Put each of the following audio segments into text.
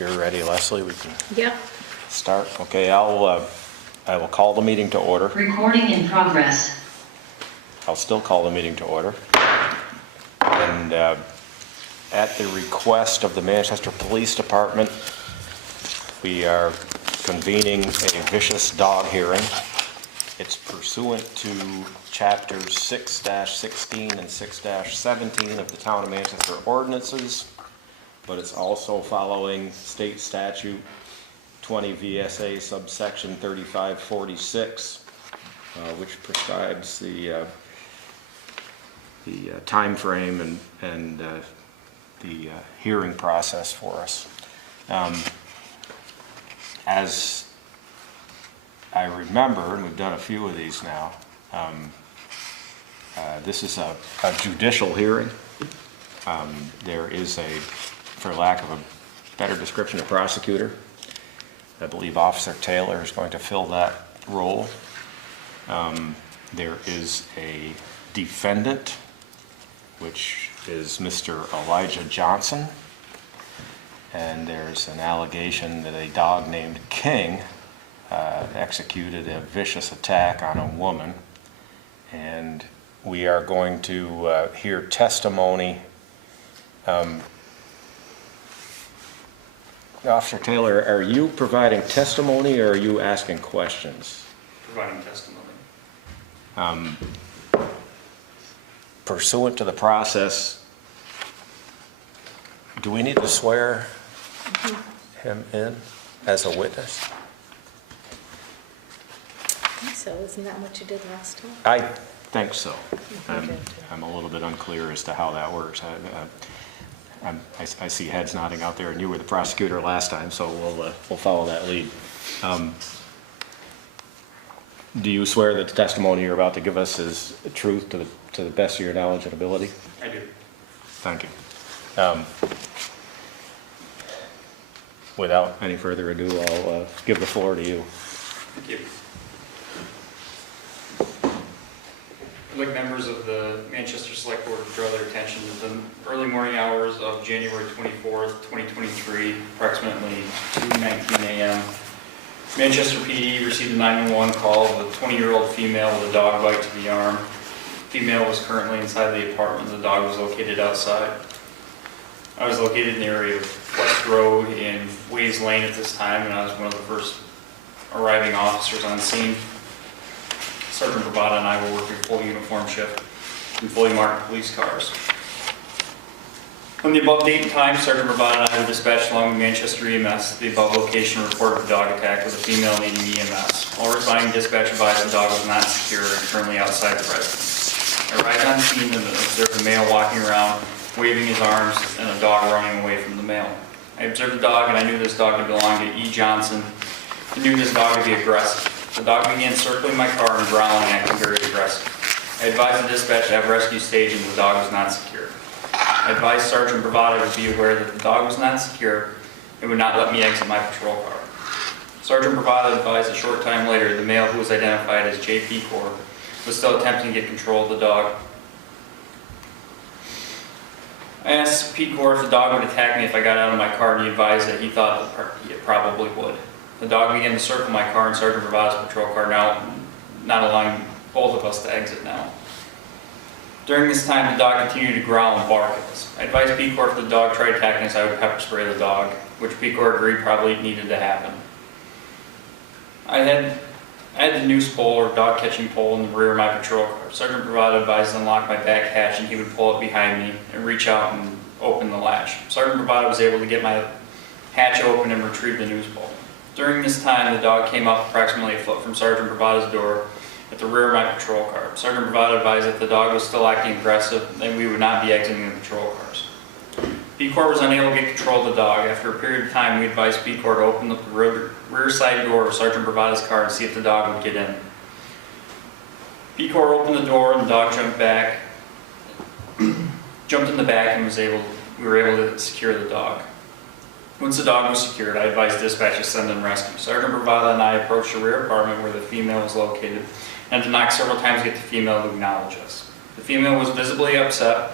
If you're ready, Leslie, we can Yep. start. Okay, I will call the meeting to order. Recording in progress. I'll still call the meeting to order. And at the request of the Manchester Police Department, we are convening a vicious dog hearing. It's pursuant to chapters 6-16 and 6-17 of the Town of Manchester ordinances, but it's also following state statute 20 VSA subsection 3546, which prescribes the time frame and the hearing process for us. As I remember, and we've done a few of these now, this is a judicial hearing. There is for lack of a better description, a prosecutor. I believe Officer Taylor is going to fill that role. There is a defendant, which is Mr. Elijah Johnson, and there's an allegation that a dog named King executed a vicious attack on a woman, and we are going to hear testimony. Officer Taylor, are you providing testimony or are you asking questions? Providing testimony. Pursuant to the process, do we need to swear him in as a witness? I think so. Isn't that what you did last time? I think so. Okay. I'm a little bit unclear as to how that works. I see heads nodding out there, and you were the prosecutor last time, so we'll follow that lead. Do you swear that the testimony you're about to give us is truth to the best of your knowledge and ability? I do. Thank you. Without any further ado, I'll give the floor to you. Thank you. I'd like members of the Manchester Select Board to draw their attention to the early morning hours of January 24th, 2023, approximately 2:19 a.m. Manchester PD received a 911 call of a 20-year-old female with a dog bite to the arm. The female was currently inside the apartment. The dog was located outside. I was located in the area of West Road and Ways Lane at this time, and I was one of the first arriving officers on scene. Sergeant Bravada and I were working full uniform shift in fully marked police cars. On the above date and time, Sergeant Bravada and I were dispatched along with Manchester EMS. The above location reported a dog attack with a female needing EMS. While responding, dispatch advised the dog was not secure and currently outside the residence. I arrived on scene and observed a male walking around, waving his arms, and a dog running away from the male. I observed the dog and I knew this dog to belong to E. Johnson. I knew this dog to be aggressive. The dog began circling my car and growling, acting very aggressive. I advised the dispatch to have rescue staged and the dog was not secure. I advised Sergeant Bravada to be aware that the dog was not secure and would not let me exit my patrol car. Sergeant Bravada advised a short time later the male, who was identified as J.P. Corp, was still attempting to get control of the dog. I asked Pete Corp if the dog would attack me if I got out of my car, and he advised that he thought that it probably would. The dog began to circle my car and Sergeant Bravada's patrol car, now not allowing both of us to exit now. During this time, the dog continued to growl and bark at us. I advised Pete Corp if the dog tried attacking us, I would pepper spray the dog, which Pete Corp agreed probably needed to happen. I had the noose pole or dog catching pole in the rear of my patrol car. Sergeant Bravada advised to unlock my back hatch and he would pull it behind me and reach out and open the latch. Sergeant Bravada was able to get my hatch open and retrieve the noose pole. During this time, the dog came up approximately a foot from Sergeant Bravada's door at the rear of my patrol car. Sergeant Bravada advised that the dog was still acting aggressive and we would not be exiting the patrol cars. Pete Corp was unable to get control of the dog. After a period of time, we advised Pete Corp to open up the rear side door of Sergeant Bravada's car and see if the dog would get in. Pete Corp opened the door and the dog jumped in the back and we were able to secure the dog. Once the dog was secured, I advised dispatch to send in rescue. Sergeant Bravada and I approached the rear apartment where the female was located and to knock several times to get the female to acknowledge us. The female was visibly upset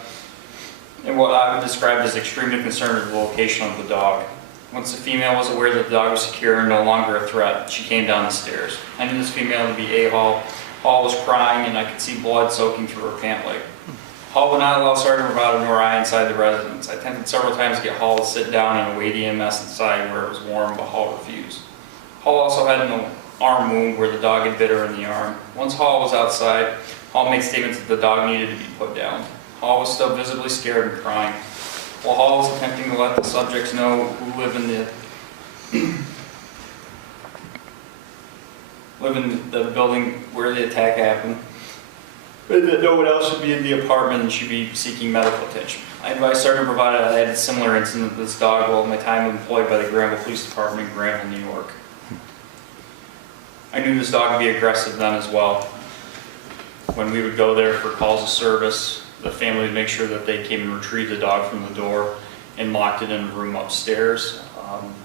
and what I would describe as extremely concerned with the location of the dog. Once the female was aware that the dog was secure and no longer a threat, she came down the stairs. I knew this female to be A. Hall. Hall was crying and I could see blood soaking through her pant leg. Hall would not allow Sergeant Bravado nor I inside the residence. I attempted several times to get Hall to sit down and await EMS inside where it was warm, but Hall refused. Hall also had an arm wound where the dog had bit her in the arm. Once Hall was outside, Hall made statements that the dog needed to be put down. Hall was still visibly scared and crying. While Hall was attempting to let the subjects know who live in the building where the attack happened, but that no one else should be in the apartment and should be seeking medical attention. I advised Sergeant Bravado that I had a similar incident with this dog while my time employed by the Granville Police Department in Granville, New York. I knew this dog would be aggressive then as well. When we would go there for calls of service, the family would make sure that they came and retrieved the dog from the door and locked it in a room upstairs.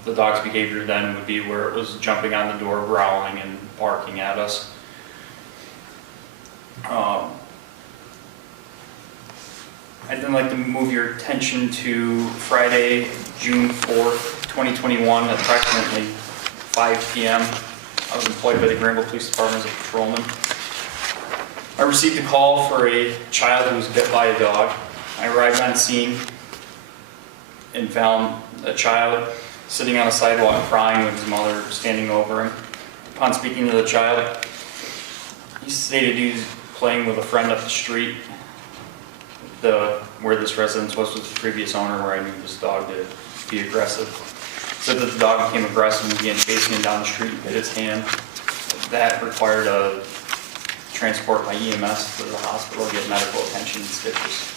The dog's behavior then would be where it was jumping on the door, growling and barking at us. I'd then like to move your attention to Friday, June 4th, 2021, at approximately 5 p.m. I was employed by the Granville Police Department as a patrolman. I received a call for a child who was bit by a dog. I arrived on scene and found a child sitting on a sidewalk crying with his mother standing over him. Upon speaking to the child, he stated he was playing with a friend up the street, where this residence was with the previous owner, where I knew this dog to be aggressive. Said that the dog became aggressive and began chasing him down the street and bit his hand. That required a transport by EMS to the hospital to get medical attention and stitches.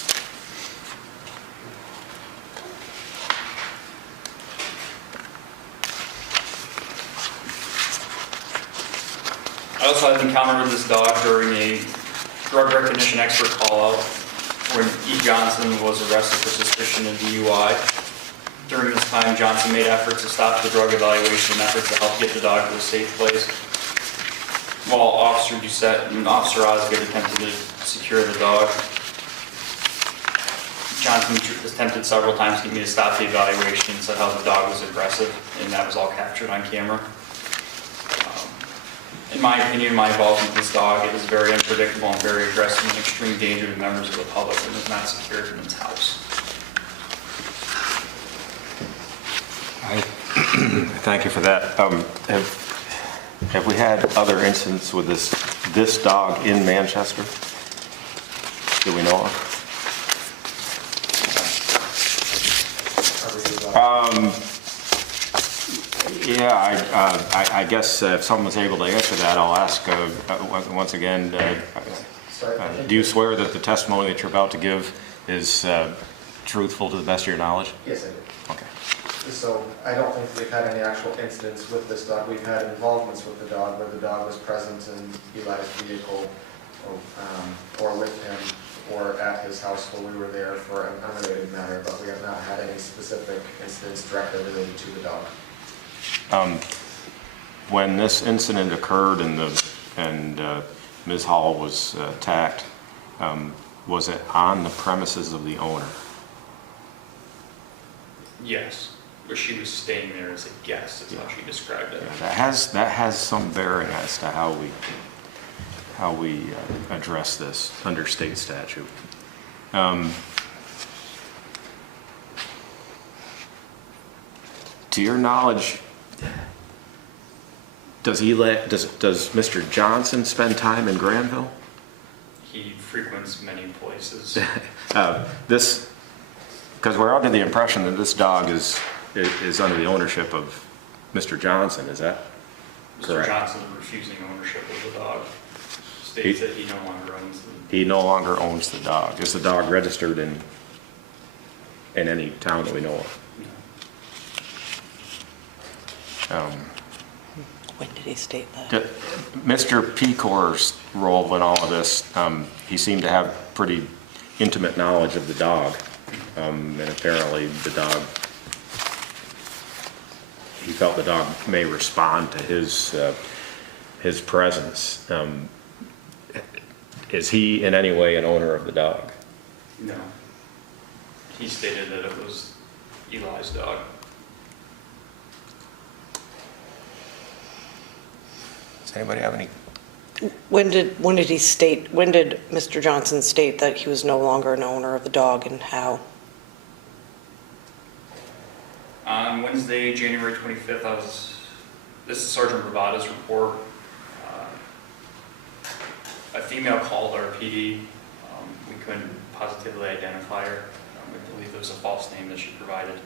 I also had an encounter with this dog during a drug recognition expert call-out when E. Johnson was arrested for suspicion of DUI. During this time, Johnson made efforts to stop the drug evaluation and efforts to help get the dog to a safe place, while Officer Doucette and Officer Osgood attempted to secure the dog. Johnson attempted several times to get me to stop the evaluation and said how the dog was aggressive, and that was all captured on camera. In my opinion, my involvement with this dog, it is very unpredictable and very aggressive and extreme danger to members of the public and is not secured in its house. Thank you for that. Have we had other incidents with this dog in Manchester? Do we know of? Yeah, I guess if someone's able to answer that, I'll ask once again, do you swear that the testimony that you're about to give is truthful to the best of your knowledge? Yes, I do. Okay. So I don't think we've had any actual incidents with this dog. We've had involvements with the dog where the dog was present in Eli's vehicle or with him or at his house while we were there for an unrelated matter, but we have not had any specific incidents directly related to the dog. When this incident occurred and Ms. Hall was attacked, was it on the premises of the owner? Yes, but she was staying there as a guest, is how she described it. Yeah, that has some bearing as to how we address this under state statute. To your knowledge, does Mr. Johnson spend time in Granville? He frequents many places. Because we're under the impression that this dog is under the ownership of Mr. Johnson, is that Mr. correct? Johnson refusing ownership of the dog, states that he no longer owns the He no longer owns the dog. Is the dog registered in any town that we know of? When did he state that? Mr. Pecor's role in all of this, he seemed to have pretty intimate knowledge of the dog. And apparently he felt the dog may respond to his presence. Is he in any way an owner of the dog? No. He stated that it was Eli's dog. Anybody have any? When did Mr. Johnson state that he was no longer an owner of the dog, and how? On Wednesday, January 25th, this is Sergeant Bravada's report. A female called our PD. We couldn't positively identify her. We believe it was a false name that she provided,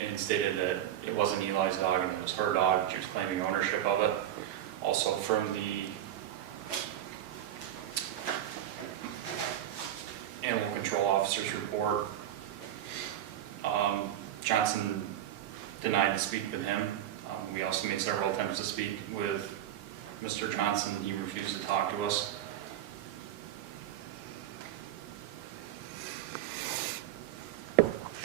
and stated that it wasn't Eli's dog and it was her dog. She was claiming ownership of it. Also from the animal control officer's report, Johnson denied to speak with him. We also made several attempts to speak with Mr. Johnson. He refused to talk to us.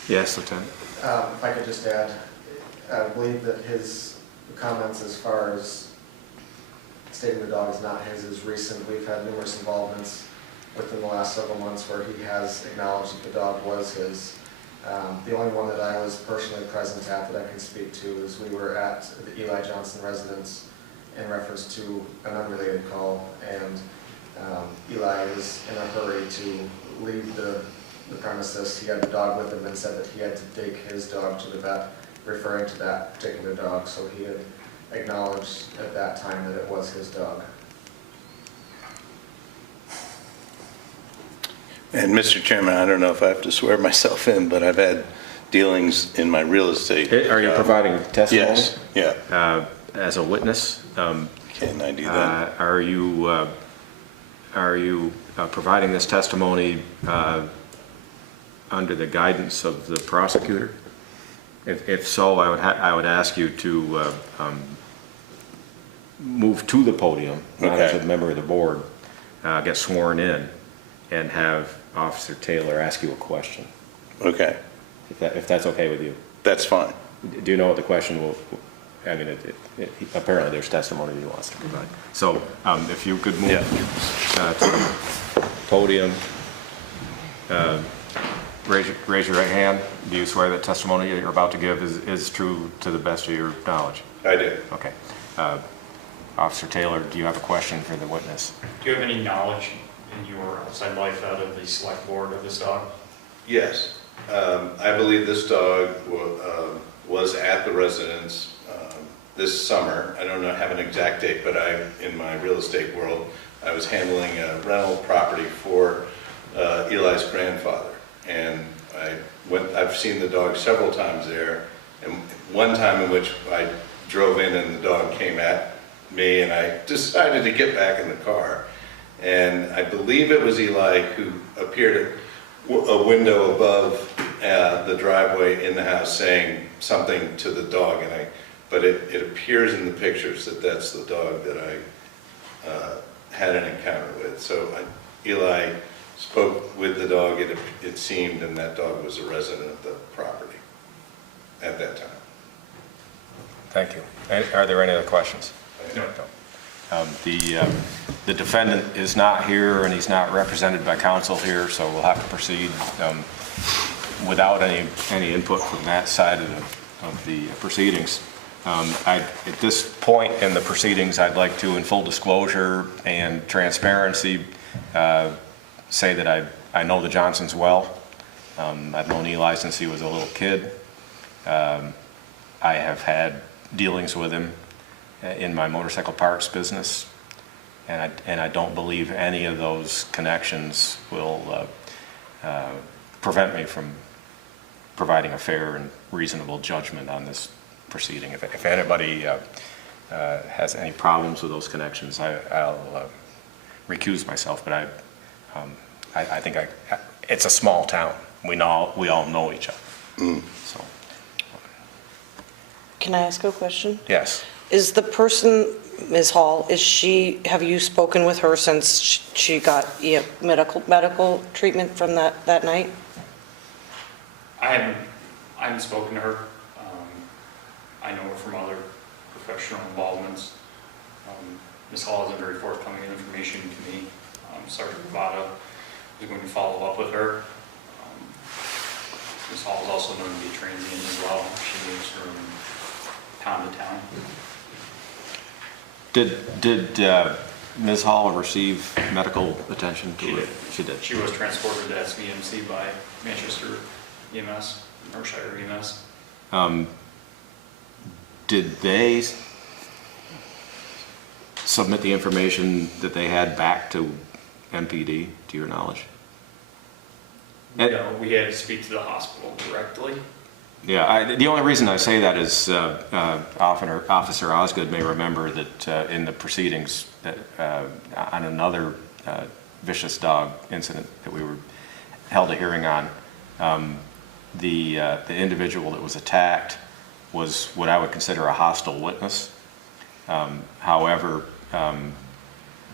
Yes, Lieutenant. If I could just add, I believe that his comments as far as stating the dog is not his is recent. We've had numerous involvements within the last several months where he has acknowledged that the dog was his. The only one that I was personally present at that I can speak to is we were at the Eli Johnson residence in reference to an unrelated call, and Eli was in a hurry to leave the premises. He had the dog with him and said that he had to take his dog to the vet, referring to that particular dog, so he had acknowledged at that time that it was his dog. And Mr. Chairman, I don't know if I have to swear myself in, but I've had dealings in my real estate. Are you providing testimony? Yes, yeah. As a witness? Can I do that? Are you providing this testimony under the guidance of the prosecutor? If so, I would ask you to move to the podium, not as a member of the board, get sworn in, and have Officer Taylor ask you a question. Okay, If that's okay with you. that's fine. Do you know what the question will? I mean, apparently there's testimony that he wants to provide. So if you could move to the podium. Raise your right hand. Do you swear that testimony that you're about to give is true to the best of your knowledge? I do. Okay. Officer Taylor, do you have a question for the witness? Do you have any knowledge in your outside life out of the select board of this dog? Yes. I believe this dog was at the residence this summer. I don't have an exact date, but in my real estate world, I was handling a rental property for Eli's grandfather. And I've seen the dog several times there, and one time in which I drove in and the dog came at me, and I decided to get back in the car. And I believe it was Eli who appeared at a window above the driveway in the house saying something to the dog, but it appears in the pictures that that's the dog that I had an encounter with. So Eli spoke with the dog, it seemed, and that dog was a resident of the property at that time. Thank you. Are there any other questions? No. The defendant is not here, and he's not represented by counsel here, so we'll have to proceed without any input from that side of the proceedings. At this point in the proceedings, I'd like to, in full disclosure and transparency, say that I know the Johnsons well. I've known Eli since he was a little kid. I have had dealings with him in my motorcycle parts business, and I don't believe any of those connections will prevent me from providing a fair and reasonable judgment on this proceeding. If anybody has any problems with those connections, I'll recuse myself, but I think it's a small town. We all know each other. So. Can I ask a question? Yes. Is the person, Ms. Hall, have you spoken with her since she got medical treatment from that night? I haven't spoken to her. I know her from other professional involvements. Ms. Hall isn't very forthcoming with information to me. Sergeant Bravada is going to follow up with her. Ms. Hall is also known to be a transient as well. She moves from town to town. Did Ms. Hall receive medical attention? She did. She did. She was transported to SVMC by Manchester EMS, or Shire EMS. Did they submit the information that they had back to MPD, to your knowledge? No, we had to speak to the hospital directly. Yeah, the only reason I say that is Officer Osgood may remember that in the proceedings on another vicious dog incident that we were held a hearing on, the individual that was attacked was what I would consider a hostile witness. However,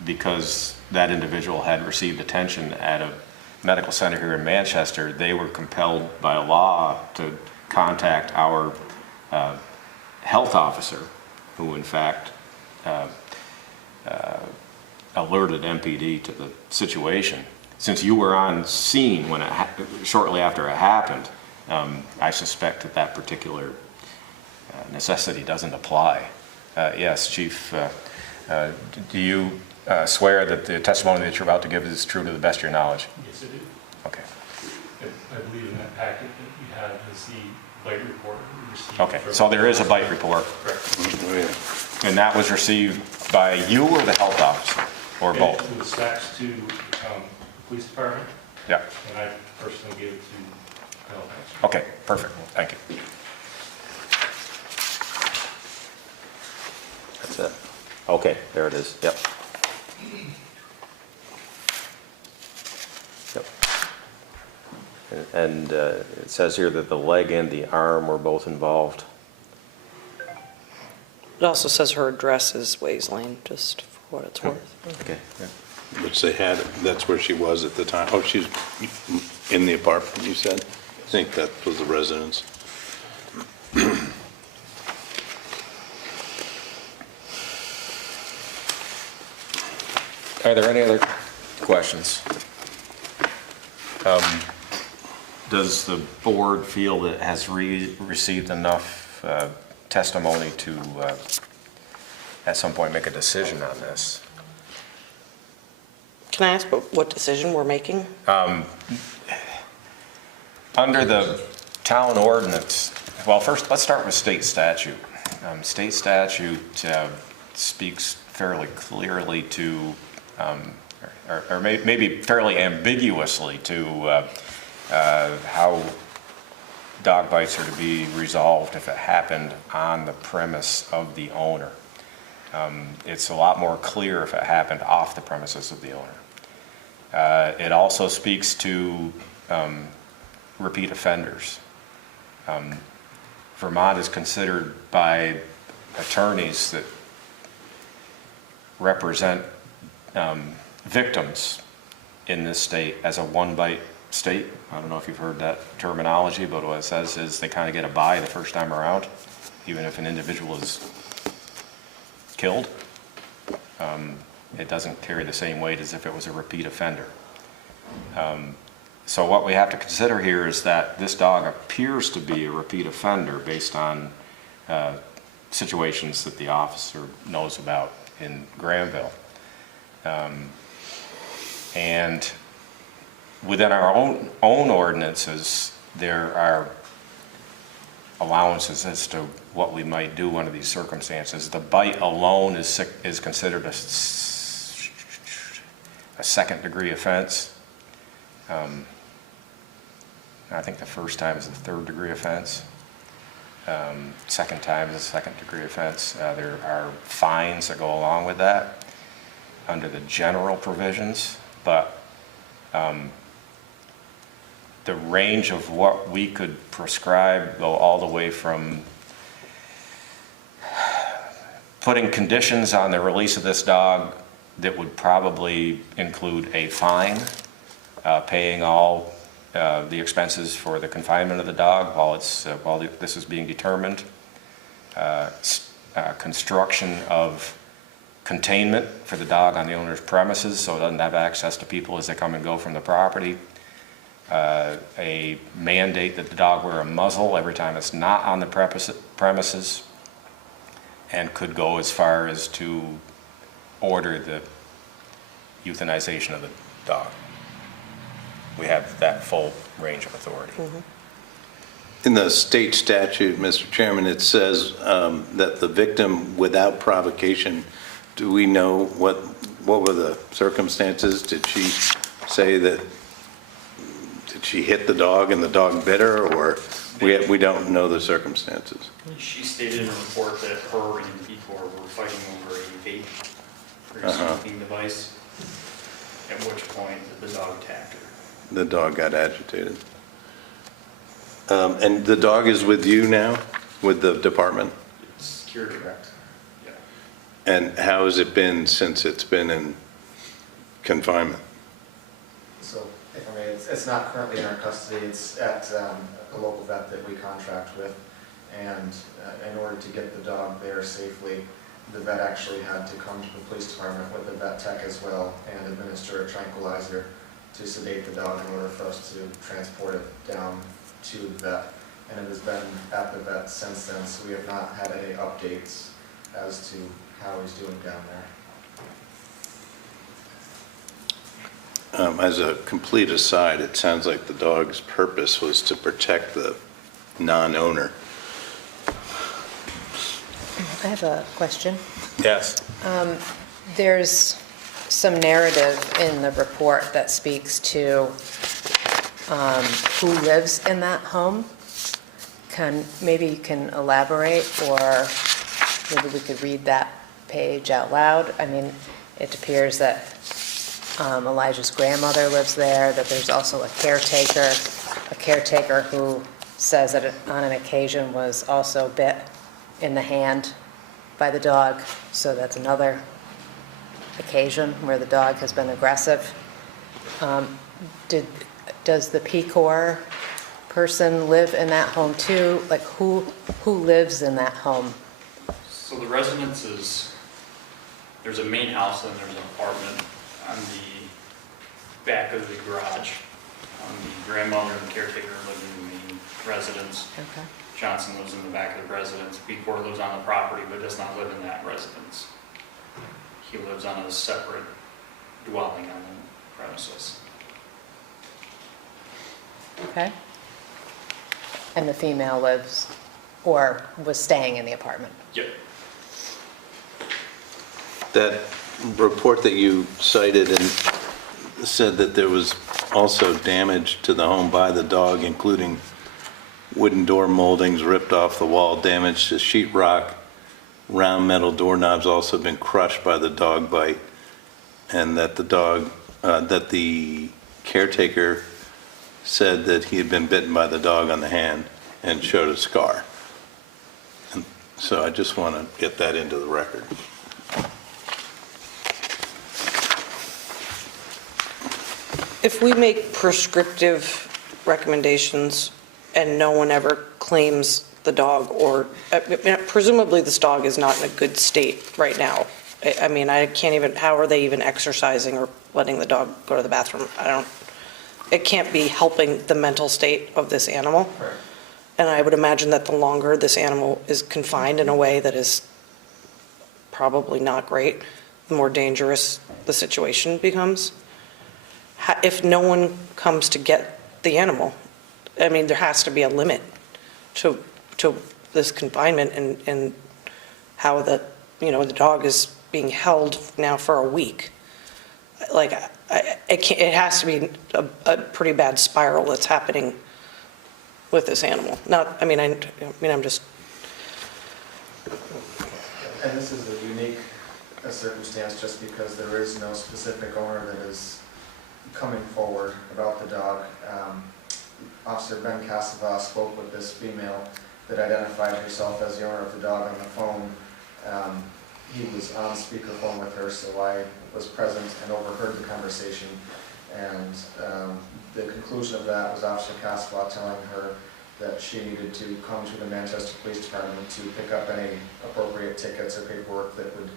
because that individual had received attention at a medical center here in Manchester, they were compelled by law to contact our health officer, who in fact alerted MPD to the situation. Since you were on scene when shortly after it happened, I suspect that that particular necessity doesn't apply. Yes, Chief, do you swear that the testimony that you're about to give is true to the best of your knowledge? Yes, I do. Okay. I believe in that packet that we have is the bite report that we received. Okay, from- so there is a bite report, Correct. Oh, yeah. and that was received by you or the health officer, or And both? It was faxed to the police department, Yeah, and I personally gave it to Halifax. okay, perfect, thank you. That's it. Okay, there it is, yep. Yep. And it says here that the leg and the arm were both involved. It also says her address is Ways Lane, just for what it's worth. Okay. Which they had, that's where she was at the time. Oh, she's in the apartment, you said? I think that was the residence. Are there any other questions? Does the board feel that it has received enough testimony to, at some point, make a decision on this? Can I ask what decision we're making? Under the town ordinance, well, first, let's start with state statute. State statute speaks fairly clearly to, or maybe fairly ambiguously to how dog bites are to be resolved if it happened on the premise of the owner. It's a lot more clear if it happened off the premises of the owner. It also speaks to repeat offenders. Vermont is considered by attorneys that represent victims in this state as a one-bite state. I don't know if you've heard that terminology, but what it says is they kind of get a bye the first time around, even if an individual is killed. It doesn't carry the same weight as if it was a repeat offender. So what we have to consider here is that this dog appears to be a repeat offender based on situations that the officer knows about in Granville. And within our own ordinances, there are allowances as to what we might do under these circumstances. The bite alone is considered a second-degree offense. I think the first time is a third-degree offense. Second time is a second-degree offense. There are fines that go along with that under the general provisions, but the range of what we could prescribe go all the way from putting conditions on the release of this dog that would probably include a fine, paying all the expenses for the confinement of the dog while this is being determined, construction of containment for the dog on the owner's premises so it doesn't have access to people as they come and go from the property, a mandate that the dog wear a muzzle every time it's not on the premises, and could go as far as to order the euthanization of the dog. We have that full range of authority. In the state statute, Mr. Chairman, it says that the victim without provocation, do we know what were the circumstances? Did she say that, did she hit the dog and the dog bit her, or we don't know the circumstances? She stated in a report that her and Ecor were fighting over a vape or Uh-huh. smoking device, at which point the dog attacked her. The dog got agitated. And the dog is with you now, with the department? It's security. Correct. Yeah. And how has it been since it's been in confinement? So, if I may, it's not currently in our custody, it's at a local vet that we contract with. And in order to get the dog there safely, the vet actually had to come to the police department with the vet tech as well and administer a tranquilizer to sedate the dog in order for us to transport it down to the vet. And it has been at the vet since then, so we have not had any updates as to how he's doing down there. As a complete aside, it sounds like the dog's purpose was to protect the non-owner. I have a question. Yes. There's some narrative in the report that speaks to who lives in that home. Maybe you can elaborate, or maybe we could read that page out loud. I mean, it appears that Elijah's grandmother lives there, that there's also a caretaker who says that on an occasion was also bit in the hand by the dog. So that's another occasion where the dog has been aggressive. Does the P-Corps person live in that home too? Like who lives in that home? So the residence is, there's a main house and there's an apartment on the back of the garage. The grandmother and the caretaker live in the main residence. Okay. Johnson lives in the back of the residence. P-Corps lives on the property but does not live in that residence. He lives on a separate dwelling on the premises. Okay. And the female lives, or was staying in the apartment? Yep. That report that you cited and said that there was also damage to the home by the dog, including wooden door moldings ripped off the wall, damage to sheetrock, round metal doorknobs also been crushed by the dog bite, and that that the caretaker said that he had been bitten by the dog on the hand and showed a scar. And so I just want to get that into the record. If we make prescriptive recommendations and no one ever claims the dog, or presumably this dog is not in a good state right now. I mean, I can't even, how are they even exercising or letting the dog go to the bathroom? It can't be helping the mental state of this animal. Right. And I would imagine that the longer this animal is confined in a way that is probably not great, the more dangerous the situation becomes. If no one comes to get the animal, I mean, there has to be a limit to this confinement and how the dog is being held now for a week. Like, it has to be a pretty bad spiral that's happening with this animal. I'm just. And this is a unique circumstance just because there is no specific owner that is coming forward about the dog. Officer Ben Casava spoke with this female that identified herself as the owner of the dog on the phone. He was on speakerphone with her, so I was present and overheard the conversation. And the conclusion of that was Officer Casava telling her that she needed to come to the Manchester Police Department to pick up any appropriate tickets or paperwork that would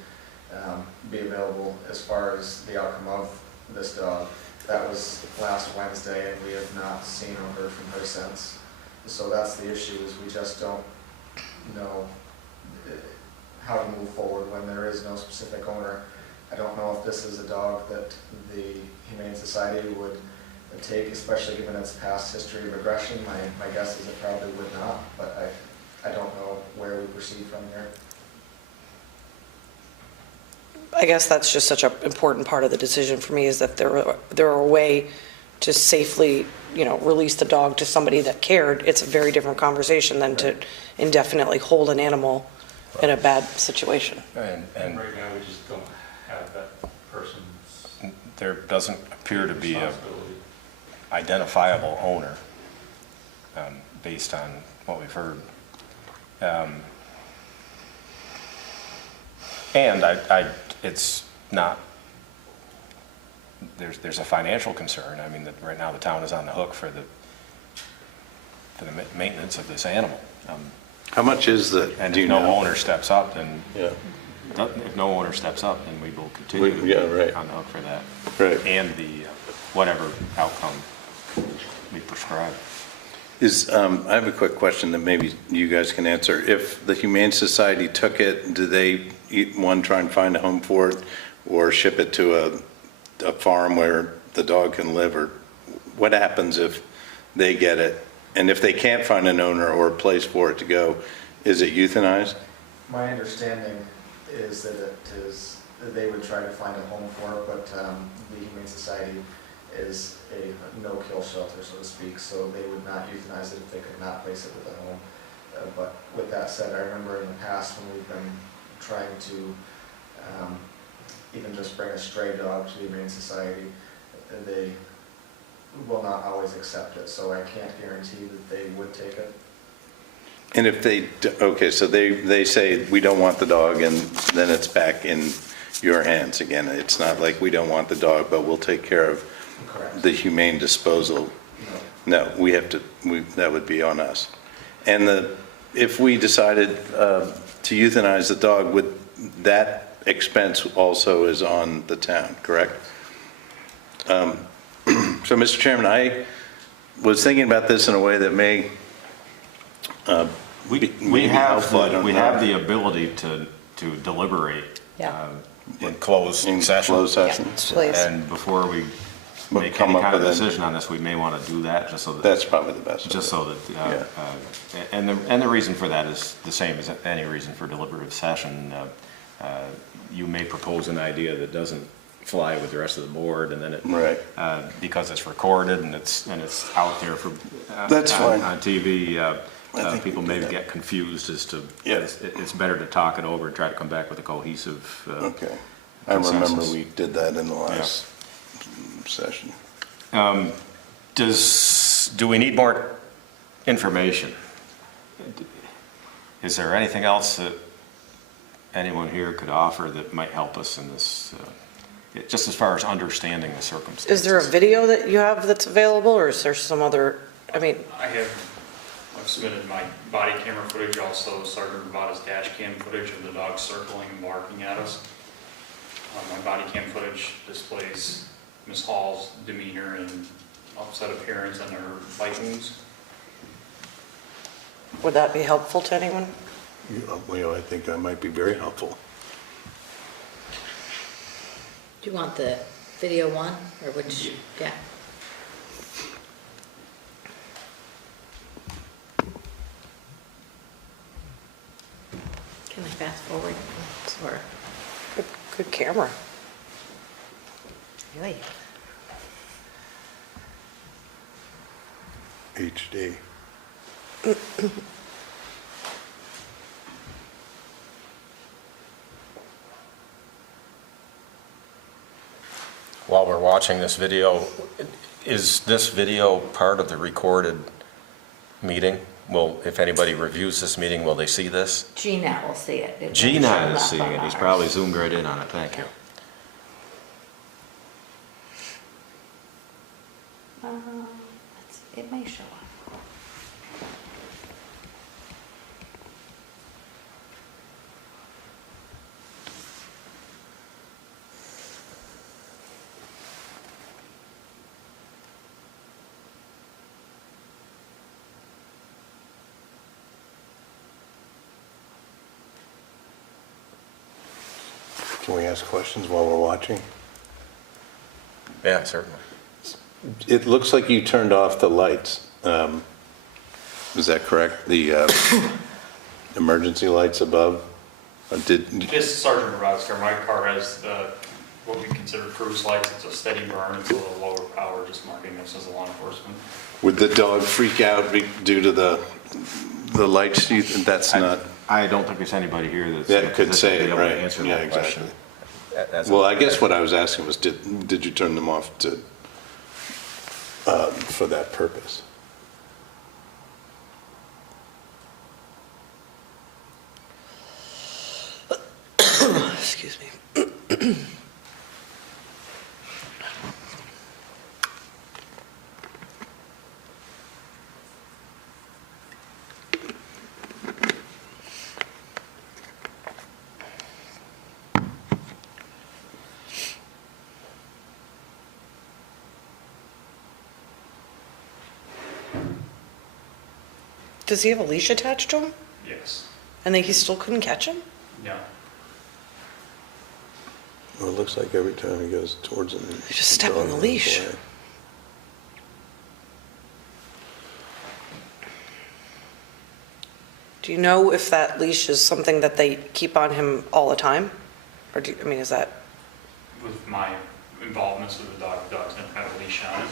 be available as far as the outcome of this dog. That was last Wednesday, and we have not seen or heard from her since. So that's the issue, is we just don't know how to move forward when there is no specific owner. I don't know if this is a dog that the Humane Society would take, especially given its past history of aggression. My guess is it probably would not, but I don't know where we proceed from here. I guess that's just such an important part of the decision for me, is that there are a way to safely, release the dog to somebody that cared. It's a very different conversation than to indefinitely hold an animal in a bad situation. And right now, we just don't have that person's there doesn't appear to be a responsibility. identifiable owner, based on what we've heard. And it's not, there's a financial concern. I mean, that right now the town is on the hook for the maintenance of this animal. How much is the, And do you if no know? owner steps up, then, Yeah, if no owner steps up, then we will continue to be Yeah, right. on the hook for that. right. And the, whatever outcome we prescribe. I have a quick question that maybe you guys can answer. If the Humane Society took it, do they, one, try and find a home for it, or ship it to a farm where the dog can live, or what happens if they get it? And if they can't find an owner or a place for it to go, is it euthanized? My understanding is that that they would try to find a home for it, but the Humane Society is a no-kill shelter, so to speak, so they would not euthanize it if they could not place it with a home. But with that said, I remember in the past when we've been trying to even just bring a stray dog to the Humane Society, they will not always accept it, so I can't guarantee that they would take it. And if they, okay, so they say, we don't want the dog, and then it's back in your hands again. It's not like we don't want the dog, but we'll take care of Correct. the humane disposal. No. No, we have to, that would be on us. And if we decided to euthanize the dog, would that expense also is on the town, correct? So, Mr. Chairman, I was thinking about this in a way that may We be have, helpful, I don't we know. have the ability to deliberate Yeah. in closed in session. closed session. Please. And before we But make come any up kind of with a- decision on this, we may want to do that, just so that, That's probably the best. that, and the reason for that is the same as any reason for deliberative session. You may propose an idea that doesn't fly with the rest of the board, and then it, Right. because it's recorded and it's out there for, That's fine. on TV, I think people we may do that. get confused as to, Yeah. it's better to talk it over and try to come back with a cohesive, Okay. I remember consensus. we did that in the last session. do we need more information? Is there anything else that anyone here could offer that might help us in this, just as far as understanding the circumstances? Is there a video that you have that's available, or is there some other, I've submitted my body camera footage, also Sergeant Bravada's dash cam footage of the dog circling and barking at us. My body cam footage displays Ms. Hall's demeanor and upset appearance and her bite wounds. would that be helpful to anyone? Well, I think that might be very helpful. Do you want the video one, or which, yeah? Can I fast forward? Or, Good camera. really? HD. While we're watching this video, is this video part of the recorded meeting? If anybody reviews this meeting, will they see this? GNAT will see it. It won't GNAT show is up seeing on it, he's ours. probably zoomed right in on it, thank you. It may show up. Can we ask questions while we're watching? Yeah, certainly. It looks like you turned off the lights. Is that correct? The emergency lights above? This is Sergeant Rod's car. My car has what we consider cruise lights. It's a steady burn. It's a little lower power, just marking us as a law enforcement. Would the dog freak out due to the lights? That's not, I don't think there's anybody here that's. that could say be it, able to right? Answer Yeah, that question. exactly. That's- Well, I guess what I was asking was, did you turn them off for that purpose? Excuse me. Does he have a leash attached to him? Yes. And then he still couldn't catch him? No. Well, it looks like every time he goes towards him. You just step on the leash. Do you know if that leash is something that they keep on him all the time? Or I mean, is that, With my involvements with the dog's never had a leash on him.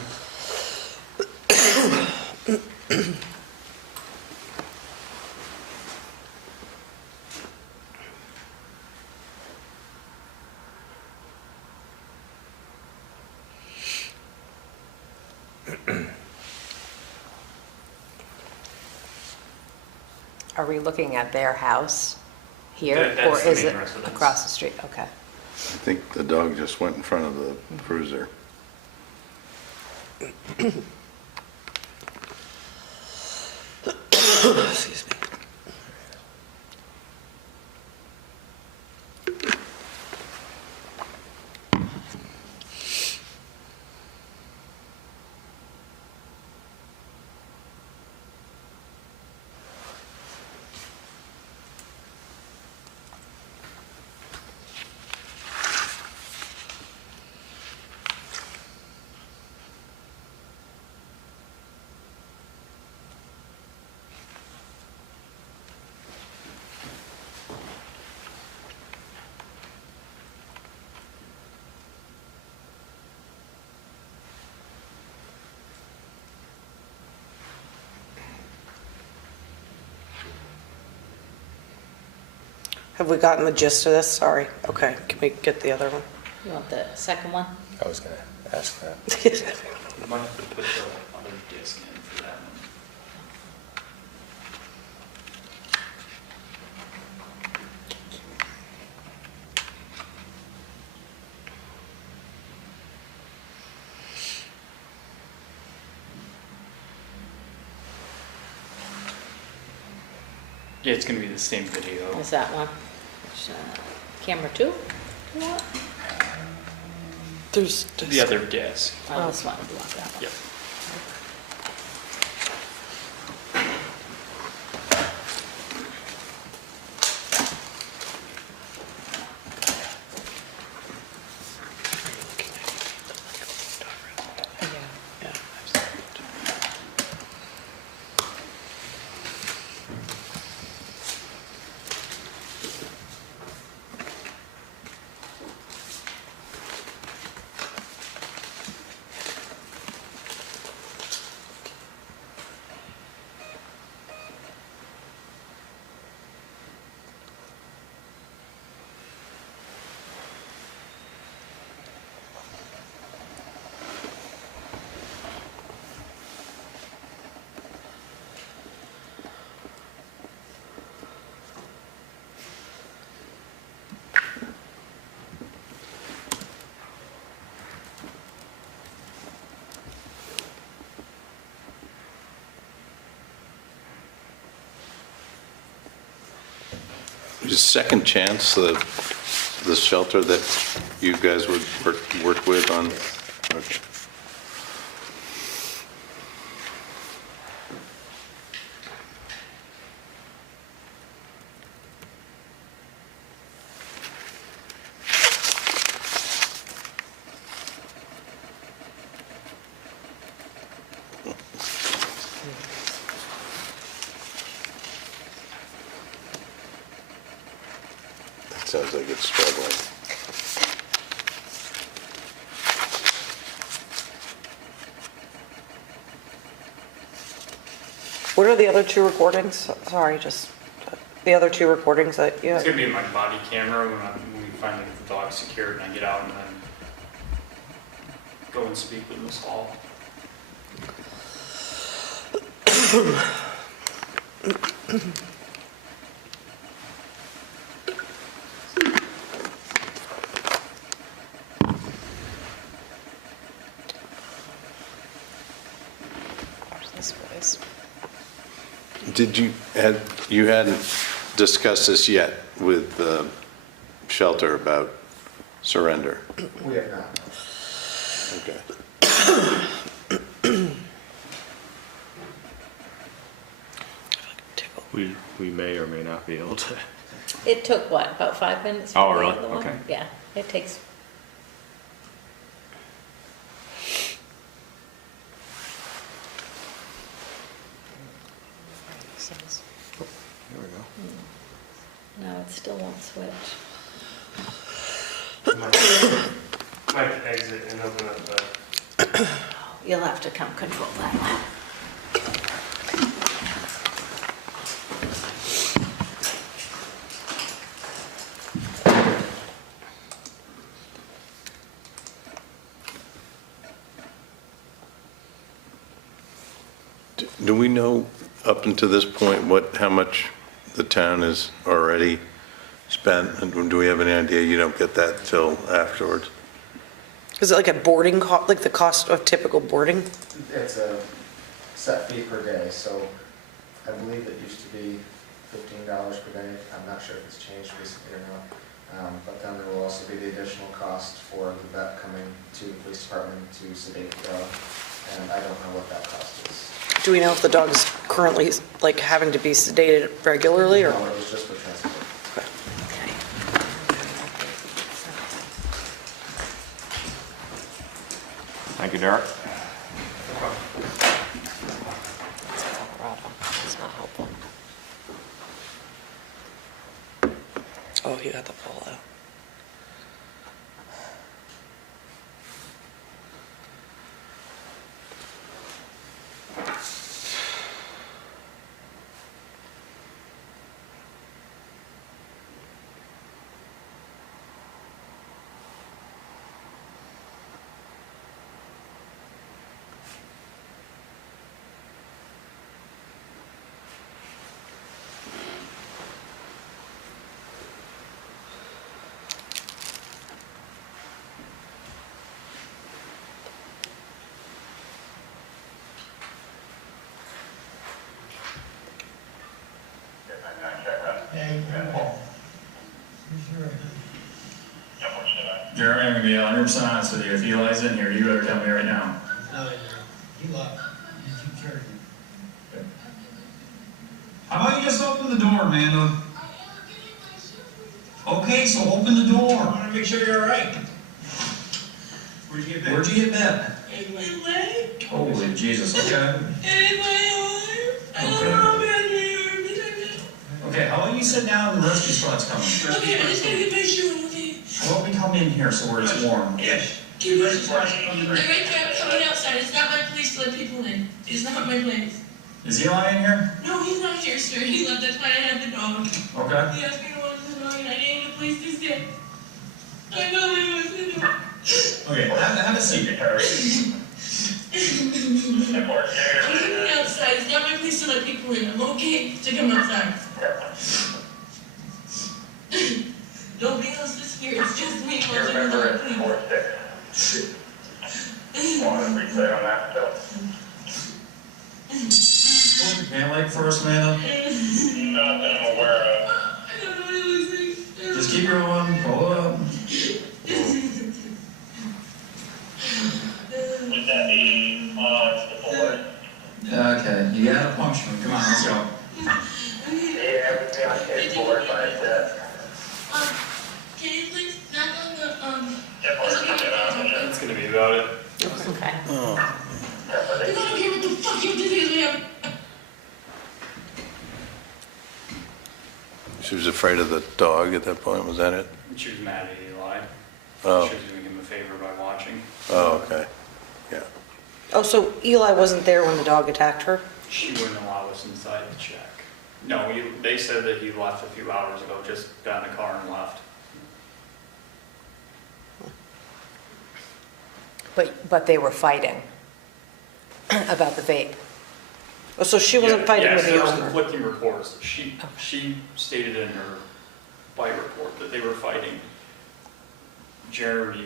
Are we looking at their house here? That's Or the is main it residence. across the street? Okay. I think the dog just went in front of the cruiser. excuse me. Have we gotten the gist of this? Sorry. Okay, can we get the other one? You want the second one? I was going to ask that. We might have to put the other disc in for that one. Yeah, it's gonna be the same video. Is that one? Which, camera two? You want? There's The other disc. Oh, this one, you want that one? Yep. Yeah. Is Second Chance the shelter that you guys would work with on? Okay. sounds like it's struggling. What are the other two recordings? Sorry, just the other two recordings that you It's had? gonna be in my body camera when we finally get the dog secured and I get out and then go and speak with Ms. Hall. This ways. Did you hadn't discussed this yet with the shelter about surrender? We have not. Okay. We may or may not be able to. It took what, about 5 minutes? Oh, for the really? other one? Okay. Yeah, it takes, There we go. no, it still won't switch. Might have to exit and open up the. You'll have to come control that one. Do we know up until this point how much the town has already spent? And do we have any idea? You don't get that till afterwards? Is it like a boarding cost, like the cost of typical boarding? It's a set fee per day, so I believe it used to be $15 per day. I'm not sure if it's changed recently or not. But then there will also be the additional cost for the vet coming to the police department to sedate the dog, and I don't know what that cost is. Do we know if the dog's currently like having to be sedated regularly or? No, it was just for transport. Thank you, Derek. It's not helpful. Oh, you got the ball out. Jeremy, I'm gonna be 100% honest with you. If Eli's in here, you better tell me right now. How about you just open the door, Amanda? Okay, so open the door. I want to make sure you're all right. Where'd you get bit? Where'd you get bit? In my leg, Holy Jesus, okay. and in my arm. I don't know how bad my arm is. Okay, how about you sit down and the rescue squad's coming? Okay, I just gotta get my shoe on, okay? How about we come in here so where it's warm? Yes. They're right there coming outside. It's not my place to let people in. It's not my place. Is Eli in here? No, he's not here, sir. He left. That's why I have the dog. Okay. He asked me to watch the dog, and I gave him a place to stay. I know he was in there. Okay, have a seat. I'm coming outside. It's not my place to let people in. I'm okay to come outside. Nobody else is here. It's just me. Remember it's 4-6. Want to reset on that stuff? Hand leg first, Amanda. Not that I'm aware of. I don't know what it looks like. Just keep going. Pull up. Would that be on the board? Okay, you got a puncture. Come on, let's go. Yeah, it would be on his board, but Can you please knock on the, That's gonna be about it. Okay. I don't care what the fuck you have to say to me. She was afraid of the dog at that point, was that it? And she was mad at Eli. Oh. She was doing him a favor by watching. Oh, okay, yeah. Oh, so Eli wasn't there when the dog attacked her? She wouldn't allow us inside to check. No, they said that he left a few hours ago, just got in the car and left. But they were fighting about the vape. Oh, so she wasn't fighting with the Yes, there was owner? conflicting reports. She stated in her bite report that they were fighting. Jeremy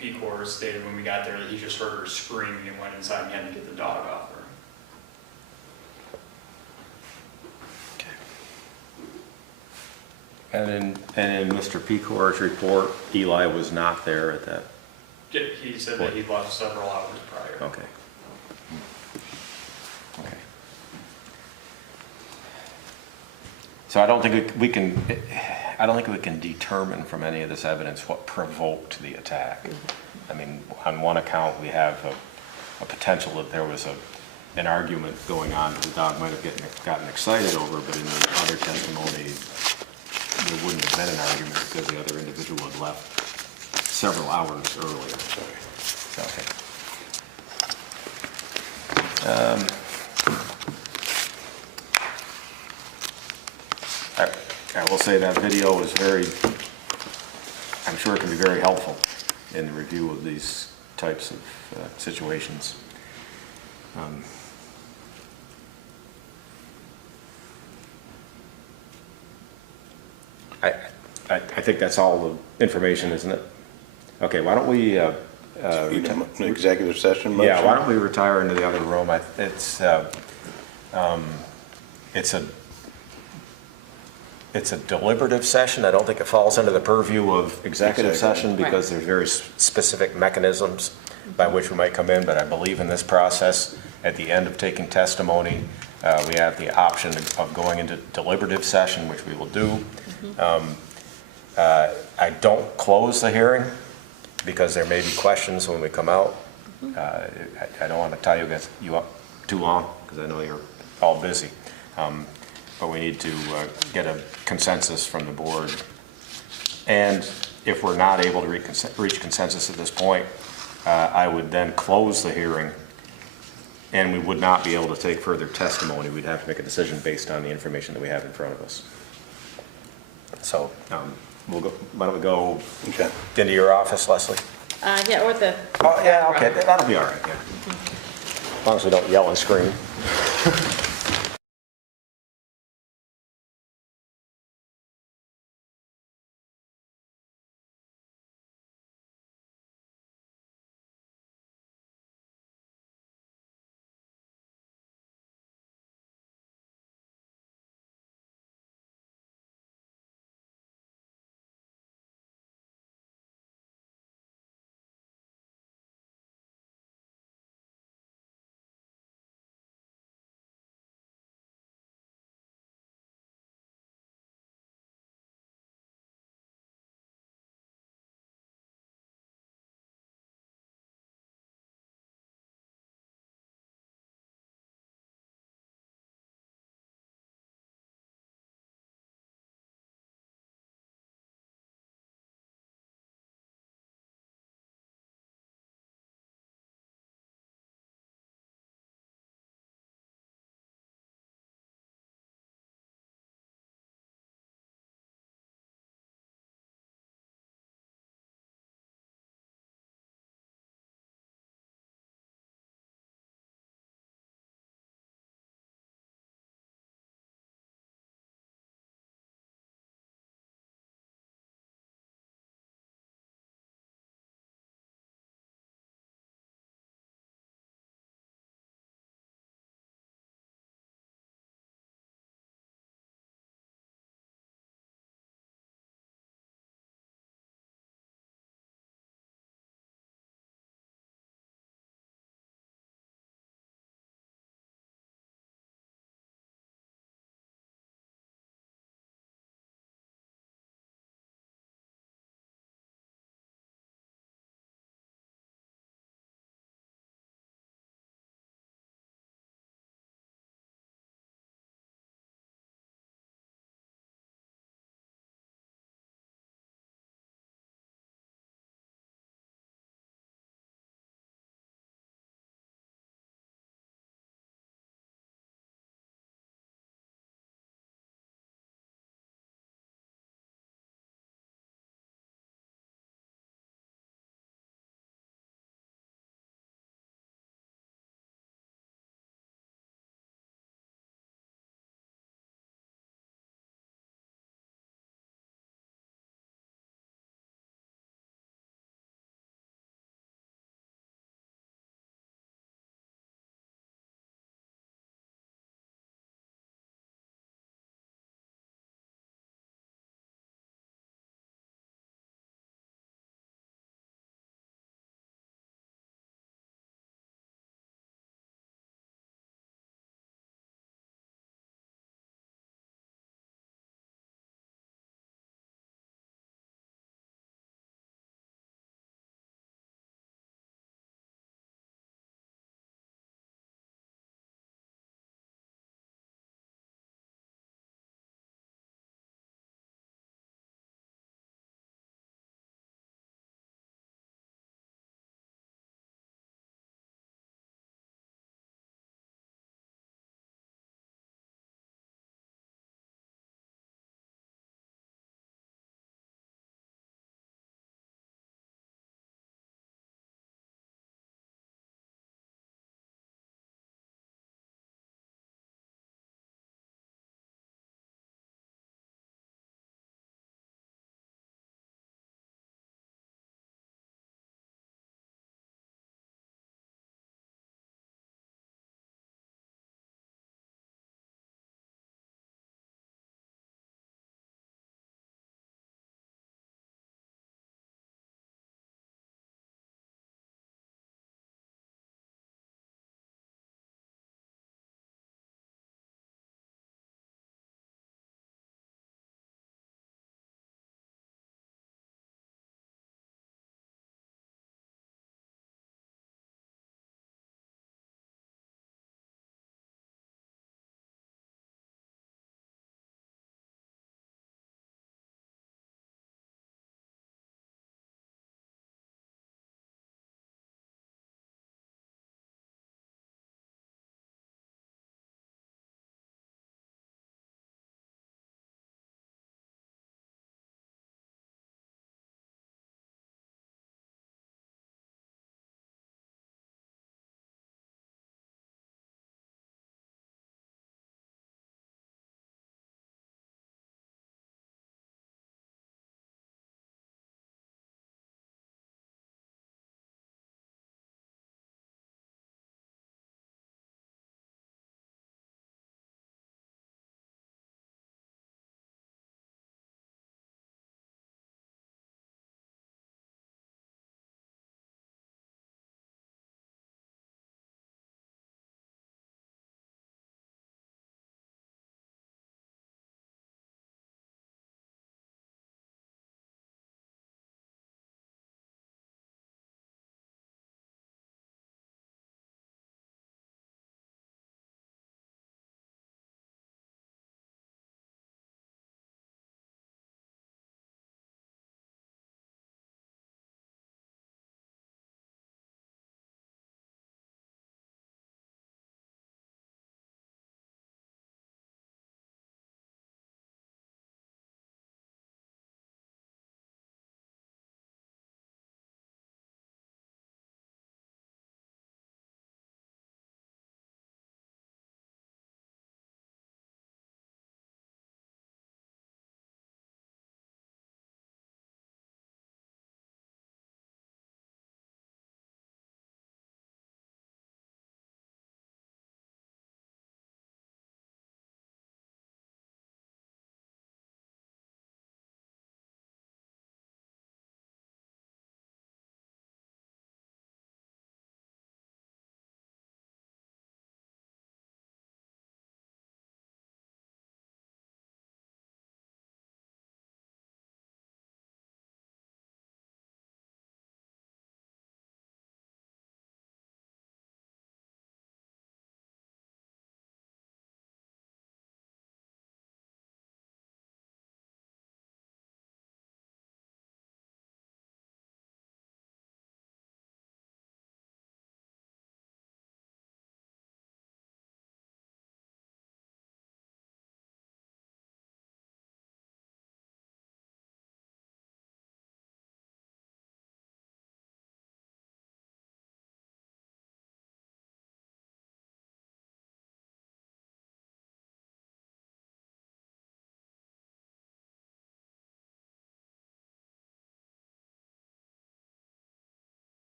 Pecor stated when we got there that he just heard her screaming and went inside and had to get the dog off her. And in Mr. Pecor's report, Eli was not there at that. He said that he left several hours prior. Okay. Okay. So I don't think we can determine from any of this evidence what provoked the attack. I mean, on one account, we have a potential that there was an argument going on that the dog might have gotten excited over, but in the other testimony, there wouldn't have been an argument because the other individual had left several hours earlier. Okay. I will say that video is I'm sure it can be very helpful in the review of these types of situations. I think that's all the information, isn't it? Okay, why don't we, An executive session motion? yeah, why don't we retire into the other room? It's a deliberative session. I don't think it falls under the purview of executive session because there's very specific mechanisms by which we might come in, but I believe in this process, at the end of taking testimony, we have the option of going into deliberative session, which we will do. I don't close the hearing because there may be questions when we come out. I don't want to tie you up too long because I know you're all busy. But we need to get a consensus from the board. And if we're not able to reach consensus at this point, I would then close the hearing and we would not be able to take further testimony. We'd have to make a decision based on the information that we have in front of us. So we'll go, why don't we go into your office, Leslie? Yeah, or the. Oh, yeah, okay, that'll be all right, yeah. As long as we don't yell and scream.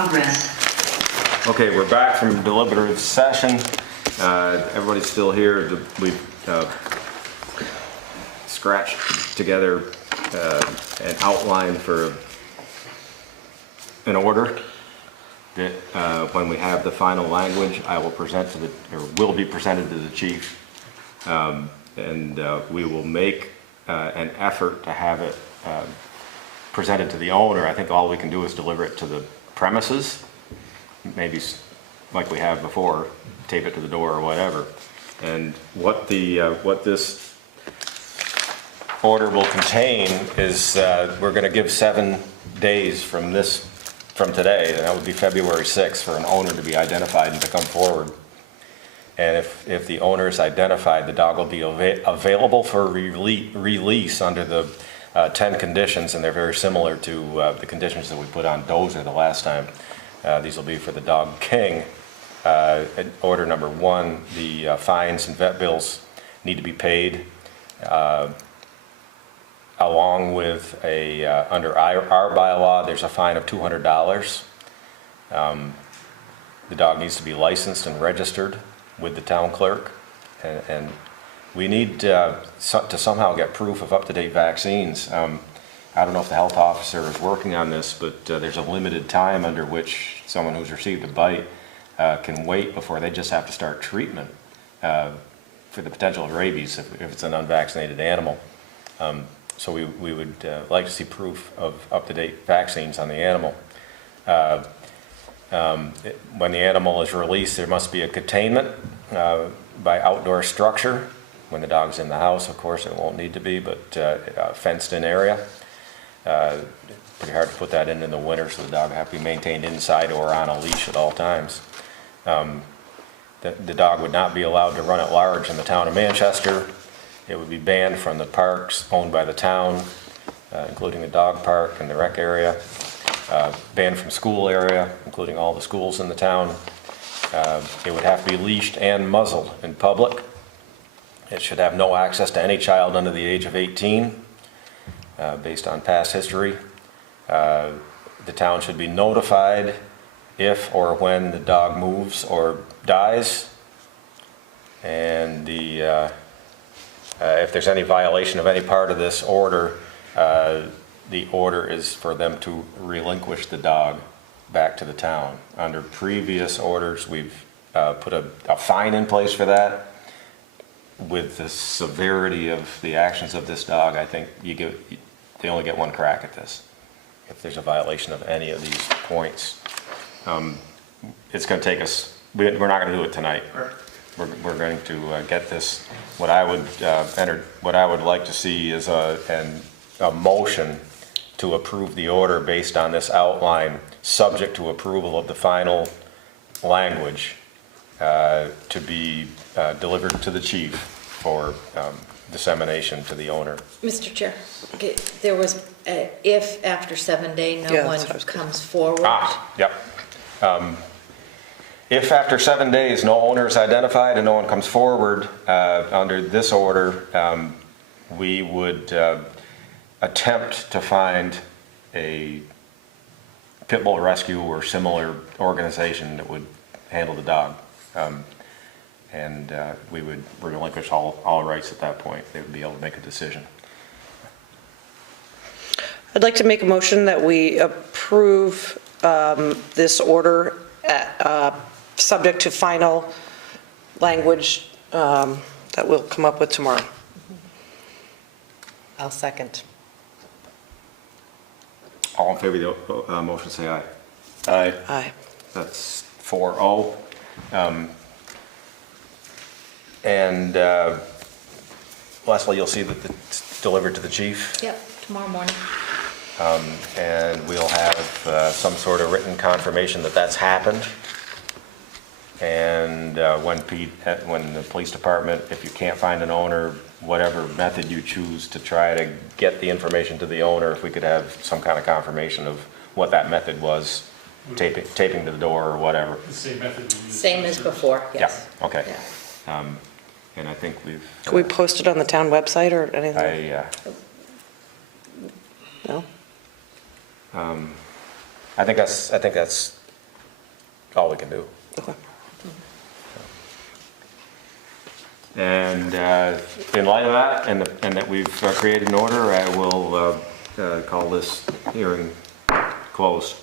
progress. Okay, we're back from deliberative session. Everybody's still here. We've scratched together an outline for an order that when we have the final language, I will present to the, or will be presented to the chief. And we will make an effort to have it presented to the owner. I think all we can do is deliver it to the premises, maybe like we have before, tape it to the door or whatever. And what this order will contain is we're going to give 7 days from today, and that would be February 6th, for an owner to be identified and to come forward. And if the owner is identified, the dog will be available for release under the 10 conditions, and they're very similar to the conditions that we put on Dozer the last time. These will be for the Dog King. Order number 1, the fines and vet bills need to be paid, along with under our bylaw, there's a fine of $200. The dog needs to be licensed and registered with the town clerk, and we need to somehow get proof of up-to-date vaccines. I don't know if the health officer is working on this, but there's a limited time under which someone who's received a bite can wait before they just have to start treatment for the potential of rabies if it's an unvaccinated animal. So we would like to see proof of up-to-date vaccines on the animal. When the animal is released, there must be a containment by outdoor structure. When the dog's in the house, of course, it won't need to be, but a fenced-in area. Pretty hard to put that in the winter, so the dog will have to be maintained inside or on a leash at all times. The dog would not be allowed to run at large in the town of Manchester. It would be banned from the parks owned by the town, including the dog park and the rec area. Banned from school area, including all the schools in the town. It would have to be leashed and muzzled in public. It should have no access to any child under the age of 18, based on past history. The town should be notified if or when the dog moves or dies. And if there's any violation of any part of this order, the order is for them to relinquish the dog back to the town. Under previous orders, we've put a fine in place for that. With the severity of the actions of this dog, I think they only get one crack at this if there's a violation of any of these points. It's going to take us, we're not going to do it tonight. We're going to get this. What I would like to see is a motion to approve the order based on this outline, subject to approval of the final language to be delivered to the chief for dissemination to the owner. Mr. Chair, okay, there was, if after 7 days no Yeah, one that's what I was gonna comes forward. Yep. If after 7 days no owner is identified and no one comes forward under this order, we would attempt to find a pit bull rescue or similar organization that would handle the dog. And we would relinquish all rights at that point. They would be able to make a decision. I'd like to make a motion that we approve this order subject to final language that we'll come up with tomorrow. I'll second. All in favor of the motion, say aye. Aye. Aye. That's 4-0. And Leslie, you'll see that it's delivered to the chief. Yep, tomorrow morning. And we'll have some sort of written confirmation that that's happened. And when the police department, if you can't find an owner, whatever method you choose to try to get the information to the owner, if we could have some kind of confirmation of what that method was, taping to the door or whatever. The same method we used. Same as before, yes. Yeah, okay. Yeah. And I think we've. Can we post it on the town website or anything? No? I think that's all we can do. Okay. And in light of that, and that we've created an order, I will call this hearing closed.